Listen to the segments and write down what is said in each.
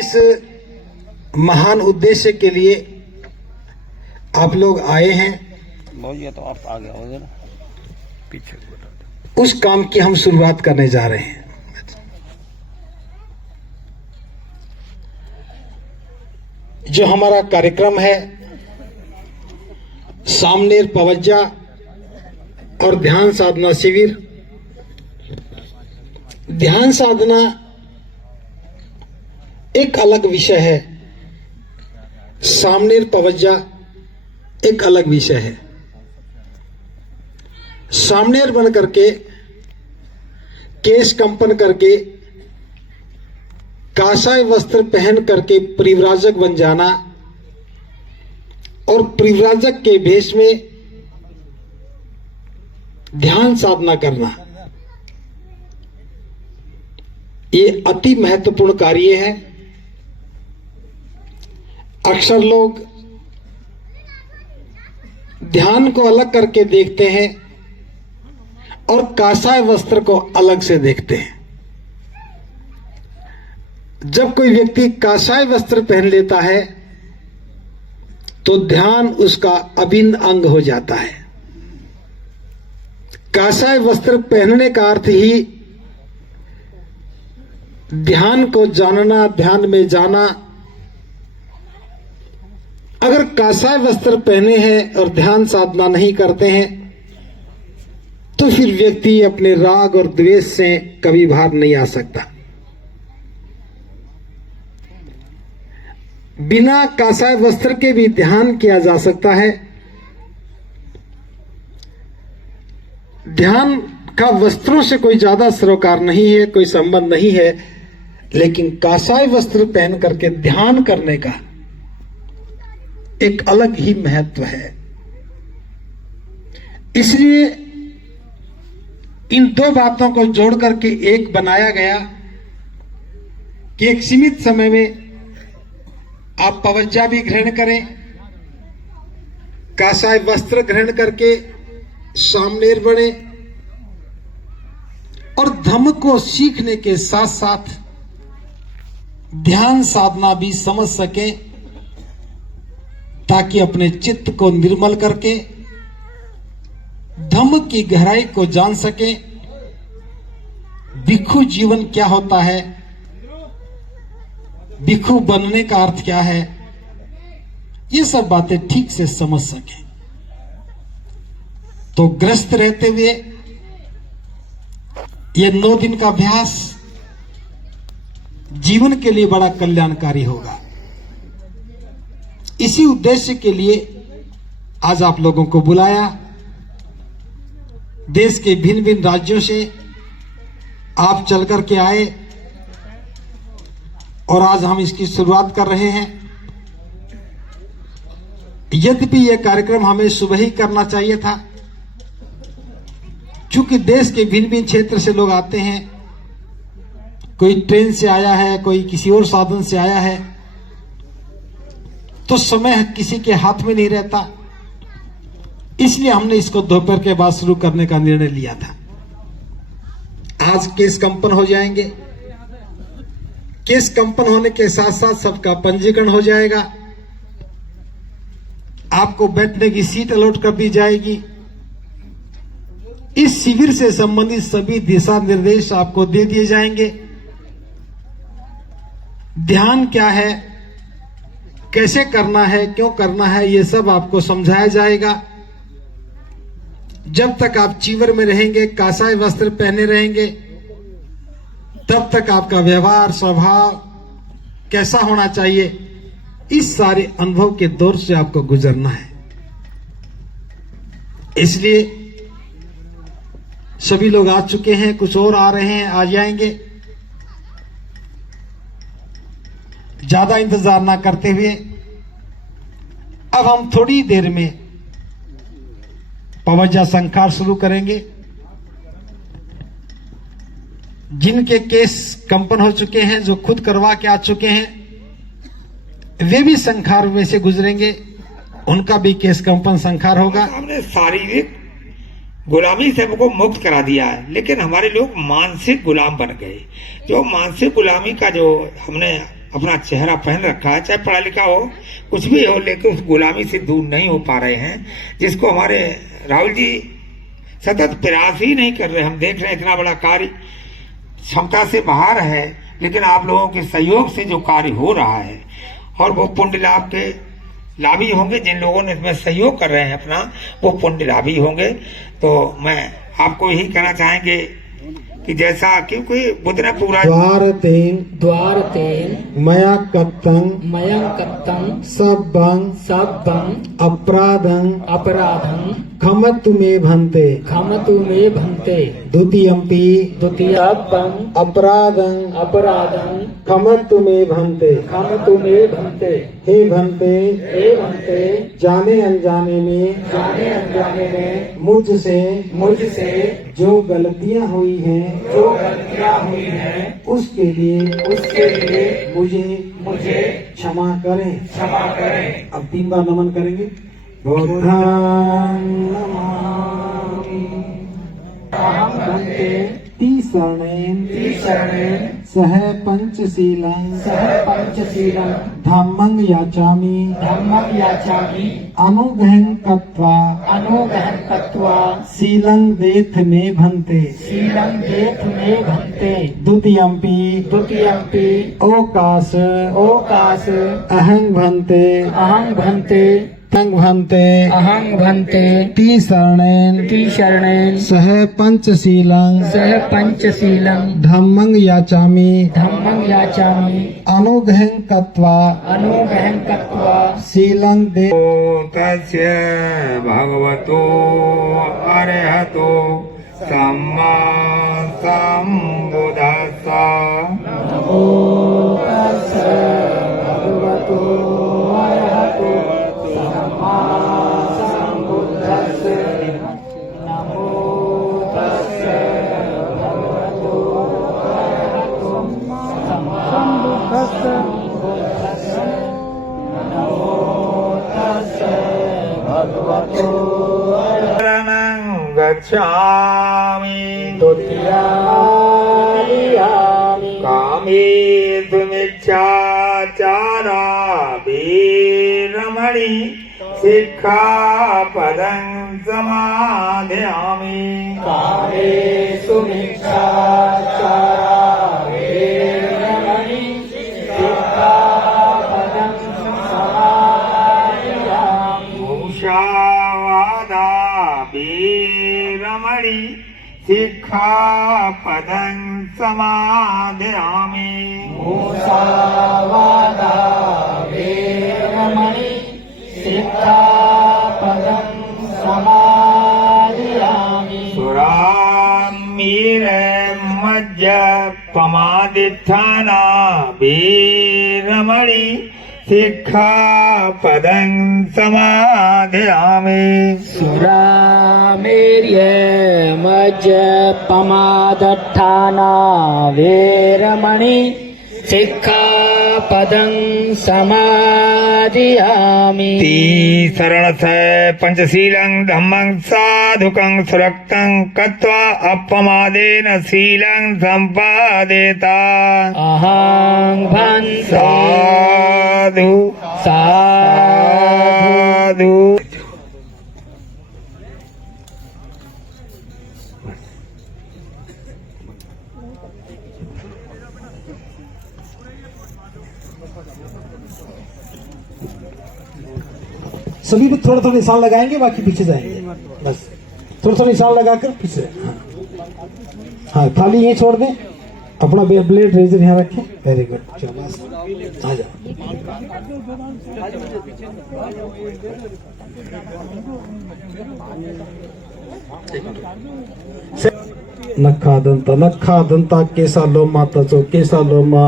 इस महान उद्देश्य के लिए आप लोग आए हैं। ये तो आप आगे आओगे ना, पीछे उस काम की हम शुरुआत करने जा रहे हैं। जो हमारा कार्यक्रम है सामनेर पवज्जा और ध्यान साधना शिविर। ध्यान साधना एक अलग विषय है, सामनेर पवज्जा एक अलग विषय है। सामनेर बन करके केश कंपन करके काषाय वस्त्र पहन करके परिव्राजक बन जाना और परिव्राजक के भेष में ध्यान साधना करना, ये अति महत्वपूर्ण कार्य है। अक्सर लोग ध्यान को अलग करके देखते हैं और काषाय वस्त्र को अलग से देखते हैं। जब कोई व्यक्ति काषाय वस्त्र पहन लेता है तो ध्यान उसका अभिन्न अंग हो जाता है। काषाय वस्त्र पहनने का अर्थ ही ध्यान को जानना, ध्यान में जाना। अगर काषाय वस्त्र पहने हैं और ध्यान साधना नहीं करते हैं तो फिर व्यक्ति अपने राग और द्वेष से कभी बाहर नहीं आ सकता। बिना काषाय वस्त्र के भी ध्यान किया जा सकता है। ध्यान का वस्त्रों से कोई ज्यादा सरोकार नहीं है, कोई संबंध नहीं है, लेकिन काषाय वस्त्र पहन करके ध्यान करने का एक अलग ही महत्व है। इसलिए इन दो बातों को जोड़ करके एक बनाया गया कि एक सीमित समय में आप पवज्जा भी ग्रहण करें, काषाय वस्त्र ग्रहण करके सामनेर बने और धम्म को सीखने के साथ साथ ध्यान साधना भी समझ सके, ताकि अपने चित्त को निर्मल करके धम्म की गहराई को जान सके। भिक्षु जीवन क्या होता है, भिक्षु बनने का अर्थ क्या है, ये सब बातें ठीक से समझ सके। तो ग्रस्त रहते हुए ये 9 दिन का अभ्यास जीवन के लिए बड़ा कल्याणकारी होगा। इसी उद्देश्य के लिए आज आप लोगों को बुलाया। देश के भिन्न भिन्न राज्यों से आप चल कर के आए और आज हम इसकी शुरुआत कर रहे हैं। यद्यपि यह कार्यक्रम हमें सुबह ही करना चाहिए था, क्योंकि देश के भिन्न भिन्न क्षेत्र से लोग आते हैं। कोई ट्रेन से आया है, कोई किसी और साधन से आया है, तो समय किसी के हाथ में नहीं रहता। इसलिए हमने इसको दोपहर के बाद शुरू करने का निर्णय लिया था। आज केस कंपन हो जाएंगे। केस कंपन होने के साथ साथ सबका पंजीकरण हो जाएगा। आपको बैठने की सीट अलॉट कर दी जाएगी। इस शिविर से संबंधित सभी दिशा निर्देश आपको दे दिए जाएंगे। ध्यान क्या है, कैसे करना है, क्यों करना है, ये सब आपको समझाया जाएगा। जब तक आप चीवर में रहेंगे, काषाय वस्त्र पहने रहेंगे, तब तक आपका व्यवहार, स्वभाव कैसा होना चाहिए, इस सारे अनुभव के दौर से आपको गुजरना है। इसलिए सभी लोग आ चुके हैं, कुछ और आ रहे हैं, आ जाएंगे। ज्यादा इंतजार ना करते हुए अब हम थोड़ी देर में पवज्जा संस्कार शुरू करेंगे। जिनके केस कंपन हो चुके हैं, जो खुद करवा के आ चुके हैं, वे भी संस्कार में से गुजरेंगे, उनका भी केस कंपन संस्कार होगा। हमने शारीरिक गुलामी से हमको मुक्त करा दिया है, लेकिन हमारे लोग मानसिक गुलाम बन गए। जो मानसिक गुलामी का जो हमने अपना चेहरा पहन रखा है, चाहे पढ़ा लिखा हो, कुछ भी हो, लेकिन उस गुलामी से दूर नहीं हो पा रहे हैं, जिसको हमारे राहुल जी सतत प्रयास ही नहीं कर रहे। हम देख रहे हैं इतना बड़ा कार्य क्षमता से बाहर है, लेकिन आप लोगों के सहयोग से जो कार्य हो रहा है, और वो पुण्य लाभ के लाभी होंगे। जिन लोगों ने इसमें सहयोग कर रहे हैं अपना, वो पुण्य लाभी होंगे। तो मैं आपको यही कहना चाहेंगे कि जैसा, क्योंकि बुद्ध ने पूरा द्वारतेन मया कत्तं सब्बं अपराधं खमतु मे भन्ते द्वितीयंपि अपराधं खमतु मे भन्ते हे भन्ते जाने अनजाने में मुझसे जो गलतियां हुई हैं उसके लिए मुझे क्षमा करें। अब 3 बार नमन करेंगे। बुद्धां नमामि अहं भन्ते तीसरणेन सह पंचशीलं धम्मं याचामि अनुग्रहं कत्वा शीलं देथ मे भन्ते द्वितीयंपि ओकाश अहं भन्ते तीसरणेन सह पंचशीलं धम्मं याचामि अनुग्रहं कत्वा शीलं दे। तस्य भगवतो अरहतो सम्मा सम्बुद्धस्सा। शरणं गच्छामि कामेषुमिच्छाचारा वीरमणि सिक्खापदं समादयामि। मुषावादा वीरमणि सिक्खापदं समादयामि। सुरामीरमज्जपमादित्थाना वीरमणि सिक्खापदं समादयामि। सुरामेर्यमज्जपमादित्थाना वीरमणि सिक्खापदं समादयामि। तीसरण से पंचशीलं धम्मं साधुकं सुरक्तं कत्वा अपमादेन शीलं संपादेता। अहं भन्ते साधु। सभी लोग थोड़ा निशान लगाएंगे, बाकी पीछे जाएंगे। बस थोड़ा निशान लगाकर पीछे। हाँ, थाली यहीं छोड़ दें, अपना ब्लेड रेजर यहाँ रखें। वेरी गुड, चलो आ जाओ। नखा दंता केसा लोमा तचो केसा लोमा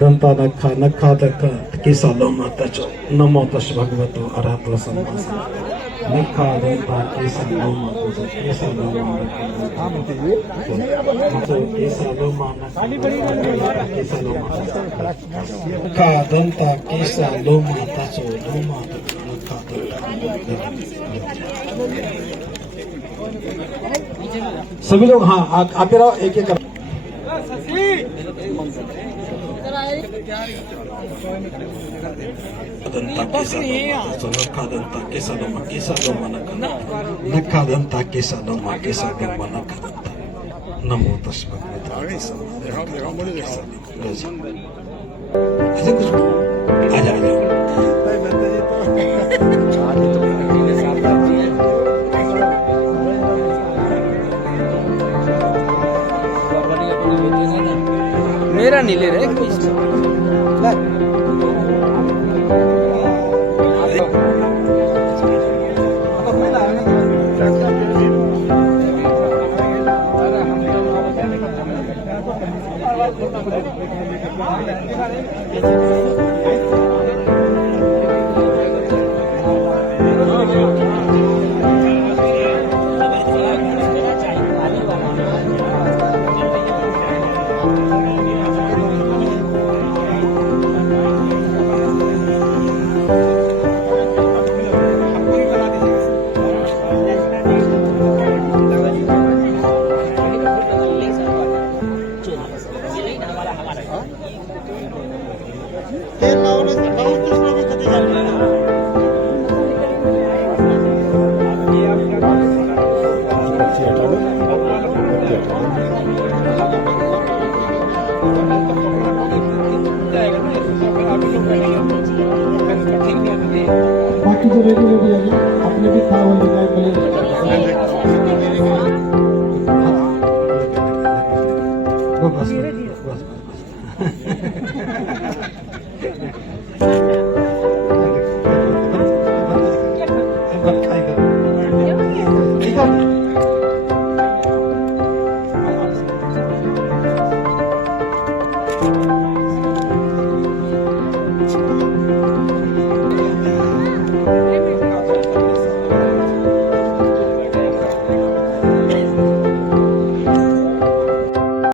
दंता नखा केसा लोमा तचो नमो तस् भगवतो अरहतो सम्मा नखा दंता केसा लोमा तचो केसा लोमा केसा लोमा नखा दंता केसा लोमा तचो लोमा नखा सभी लोग हाँ आते रहो, एक एक कर। नमो तस्मै भगवते ऐसे कुछ आजा मेरा नहीं ले रहे बाकी जो रेडी हो गया अपने भी खा हो जाए बस बस बस